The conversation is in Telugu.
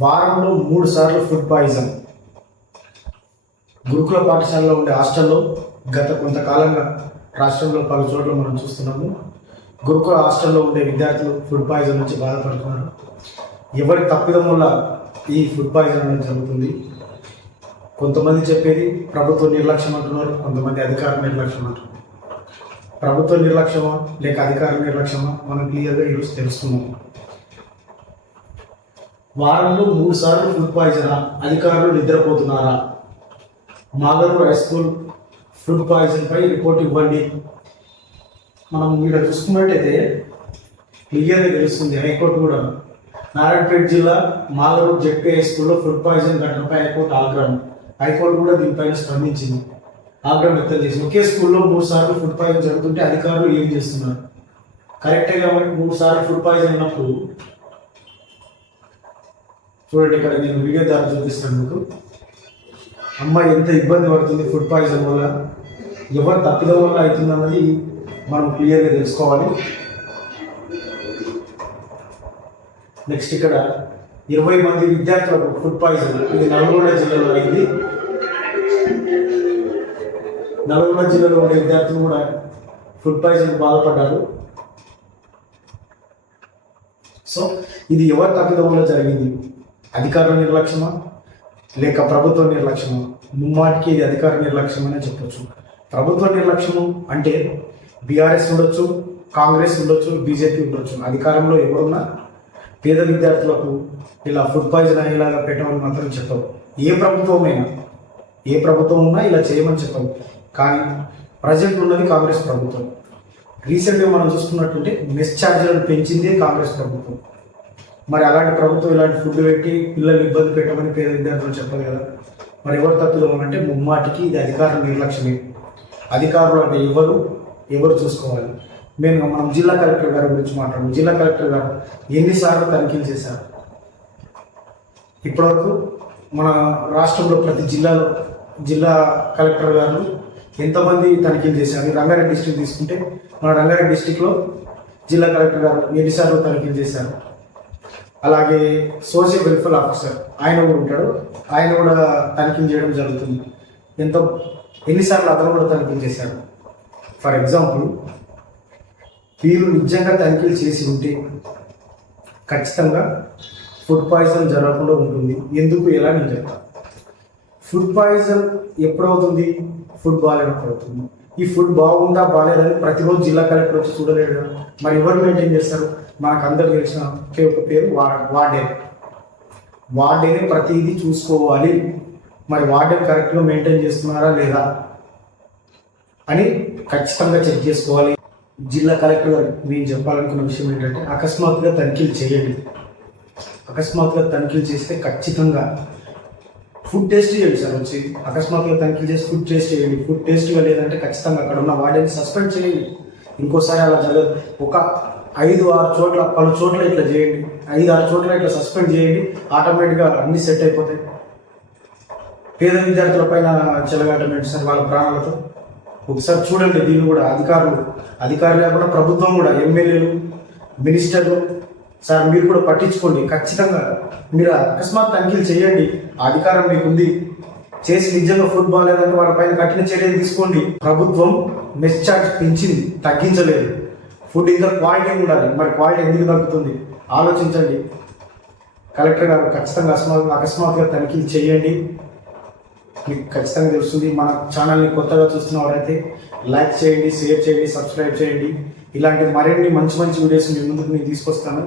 వారంలో మూడు సార్లు ఫుడ్ పాయిజన్. గురుకుల పాఠశాలలో ఉండే హాస్టల్లో గత కొంతకాలంగా రాష్ట్రంలో పలు చోట్ల మనం చూస్తున్నాము. గురుకుల హాస్టల్లో ఉండే విద్యార్థులు ఫుడ్ పాయిజన్ నుంచి బాధపడుతున్నారు. ఎవరి తప్పిదం వల్ల ఈ ఫుడ్ పాయిజన్ అనేది జరుగుతుంది? కొంతమంది చెప్పేది ప్రభుత్వ నిర్లక్ష్యం అంటున్నారు కొంతమంది అధికార నిర్లక్ష్యం అంటున్నారు. ప్రభుత్వ నిర్లక్ష్యమా లేక అధికార నిర్లక్ష్యమా? మనం క్లియర్గా ఈరోజు తెలుస్తున్నాము. వారంలో మూడు సార్లు ఫుడ్ పాయిజనా అధికారులు నిద్రపోతున్నారా? మాగరు హై స్కూల్ ఫుడ్ పాయిజన్ పై రిపోర్ట్ ఇవ్వండి. మనం ఇక్కడ చూసుకున్నట్టయితే క్లియర్గా తెలుస్తుంది హైకోర్టు కూడా. నారాయణపేట జిల్లా మాగరు జెడ్పీ హై స్కూల్లో ఫుడ్ పాయిజన్ ఘటనపై హైకోర్టు ఆగ్రహం. హైకోర్టు కూడా దీనిపైన స్పందించింది. ఆగ్రహం వ్యక్తం చేసింది. ఒకే స్కూల్లో మూడు సార్లు ఫుడ్ పాయిజన్ జరుగుతుంటే అధికారులు ఏం చేస్తున్నారు? కరెక్టే కాబట్టి మూడు సార్లు ఫుడ్ పాయిజన్ అయినప్పుడు చూడండి ఇక్కడ నేను వీడియో ద్వారా చూపిస్తాను మీకు. అమ్మాయి ఎంత ఇబ్బంది పడుతుంది ఫుడ్ పాయిజన్ వల్ల ఎవరు తప్పిదం వల్ల అవుతుందన్నది మనం క్లియర్గా తెలుసుకోవాలి. నెక్స్ట్ ఇక్కడ ఇరవై మంది విద్యార్థులకు ఫుడ్ పాయిజన్ ఇది నల్గొండ జిల్లాలో అయింది. నల్గొండ జిల్లాలో ఉండే విద్యార్థులు కూడా ఫుడ్ పాయిజన్ బాధపడ్డారు. సో ఇది ఎవరి తప్పిదం వల్ల జరిగింది? అధికారుల నిర్లక్ష్యమా? లేక ప్రభుత్వ నిర్లక్ష్యమా? ముమ్మాటికి ఇది అధికార నిర్లక్ష్యం అనే చెప్పొచ్చు. ప్రభుత్వ నిర్లక్ష్యము అంటే బీఆర్ఎస్ ఉండొచ్చు కాంగ్రెస్ ఉండొచ్చు బీజేపీ ఉండొచ్చు. అధికారంలో ఎవరున్నా పేద విద్యార్థులకు ఇలా ఫుడ్ పాయిజన్ అయ్యేలాగా పెట్టమని మాత్రం చెప్పవు ఏ ప్రభుత్వమైనా ఏ ప్రభుత్వం ఉన్నా ఇలా చేయమని చెప్పవు కానీ ప్రజెంట్ ఉన్నది కాంగ్రెస్ ప్రభుత్వం. రీసెంట్గా మనం చూసుకున్నట్టుంటే మెస్ ఛార్జీలను పెంచిందే కాంగ్రెస్ ప్రభుత్వం. మరి అలాంటి ప్రభుత్వం ఇలాంటి ఫుడ్ పెట్టి పిల్లలు ఇబ్బంది పెట్టమని పేద విద్యార్థులు చెప్పదు కదా. మరి ఎవరు తత్తులు అంటే ముమ్మాటికి ఇది అధికారుల నిర్లక్ష్యమే. అధికారులు అంటే ఎవరు? ఎవరు చూసుకోవాలి? మేము మనం జిల్లా కలెక్టర్ గారి గురించి మాట్లాడము. జిల్లా కలెక్టర్ గారు ఎన్నిసార్లు తనిఖీలు చేశారు? ఇప్పటివరకు మన రాష్ట్రంలో ప్రతి జిల్లాలో జిల్లా కలెక్టర్ గారు ఎంతమంది తనిఖీలు చేశారు? రంగారెడ్డి డిస్టిక్ తీసుకుంటే మన రంగారెడ్డి డిస్టిక్లో జిల్లా కలెక్టర్ గారు ఎన్నిసార్లు తనిఖీలు చేశారు? అలాగే సోషల్ వెల్ఫేర్ ఆఫీసర్. ఆయన కూడా ఉంటాడు. ఆయన కూడా తనిఖీలు చేయడం జరుగుతుంది. ఎంతో ఎన్నిసార్లు అతను కూడా తనిఖీలు చేశాడు. ఫర్ ఎగ్జాంపుల్ వీరు నిజంగా తనిఖీలు చేసి ఉంటే ఖచ్చితంగా ఫుడ్ పాయిజన్ జరగకుండా ఉంటుంది. ఎందుకు? ఎలా నేను చెప్తాను? ఫుడ్ పాయిజన్ ఎప్పుడవుతుంది? ఫుడ్ బాగాలేనప్పుడు అవుతుంది. ఈ ఫుడ్ బాగుందా బాగాలేదని ప్రతిరోజు జిల్లా కలెక్టర్ వచ్చి చూడలేడు మరి ఎవరు మెయింటైన్ చేస్తారు? మనకు అందరు తెలిసిన ఒకే ఒక పేరు వా వార్డెన్. వార్డెనే ప్రతిదీ చూసుకోవాలి. మరి వార్డెన్ కరెక్ట్గా మెయింటైన్ చేస్తున్నారా లేదా అని ఖచ్చితంగా చెక్ చేసుకోవాలి. జిల్లా కలెక్టర్ నేను చెప్పాలనుకున్న విషయం ఏంటంటే అకస్మాత్తుగా తనిఖీలు చేయండి. అకస్మాత్తుగా తనిఖీలు చేస్తే ఖచ్చితంగా ఫుడ్ టేస్ట్ చేయండి సార్ వచ్చి అకస్మాత్తుగా తనిఖీ చేసి ఫుడ్ టేస్ట్ చేయండి. ఫుడ్ టేస్ట్గా లేదంటే ఖచ్చితంగా అక్కడ ఉన్న వాడిని సస్పెండ్ చేయండి. ఇంకోసారి అలా జరగదు. ఒక ఐదు ఆరు చోట్ల పలు చోట్ల ఇట్లా చేయండి. ఐదు ఆరు చోట్ల ఇట్లా సస్పెండ్ చేయండి. ఆటోమేటిక్గా అన్ని సెట్ అయిపోతాయి. పేద విద్యార్థుల పైన చెలగాటం ఏంటి సార్ వాళ్ళ ప్రాణాలతో. ఒకసారి చూడండి దీన్ని కూడా అధికారులు. అధికారులు లేకుండా ప్రభుత్వం కూడా ఎమ్మెల్యేలు మినిస్టర్లు సార్ మీరు కూడా పట్టించుకోండి. ఖచ్చితంగా మీరు అకస్మాత్ తనిఖీలు చేయండి. అధికారం మీకు ఉంది చేసి నిజంగా ఫుడ్ లేదంటే వాళ్ళపైన కఠిన చర్యలు తీసుకోండి. ప్రభుత్వం మెస్ ఛార్జ్ పెంచింది తగ్గించలేదు. ఫుడ్ ఇంకా క్వాలిటీ ఉండాలి? మరి క్వాలిటీ ఎందుకు తగ్గుతుంది? ఆలోచించండి. కలెక్టర్ గారు ఖచ్చితంగా అకస్మాత్ అకస్మాత్తుగా తనిఖీలు చేయండి. మీకు ఖచ్చితంగా తెలుస్తుంది. మన ఛానల్ని కొత్తగా చూస్తున్న వారైతే లైక్ చేయండి షేర్ చేయండి సబ్స్క్రైబ్ చేయండి. ఇలాంటి మరిన్ని మంచి మంచి వీడియోస్ మీ ముందుకు నేను తీసుకొస్తాను.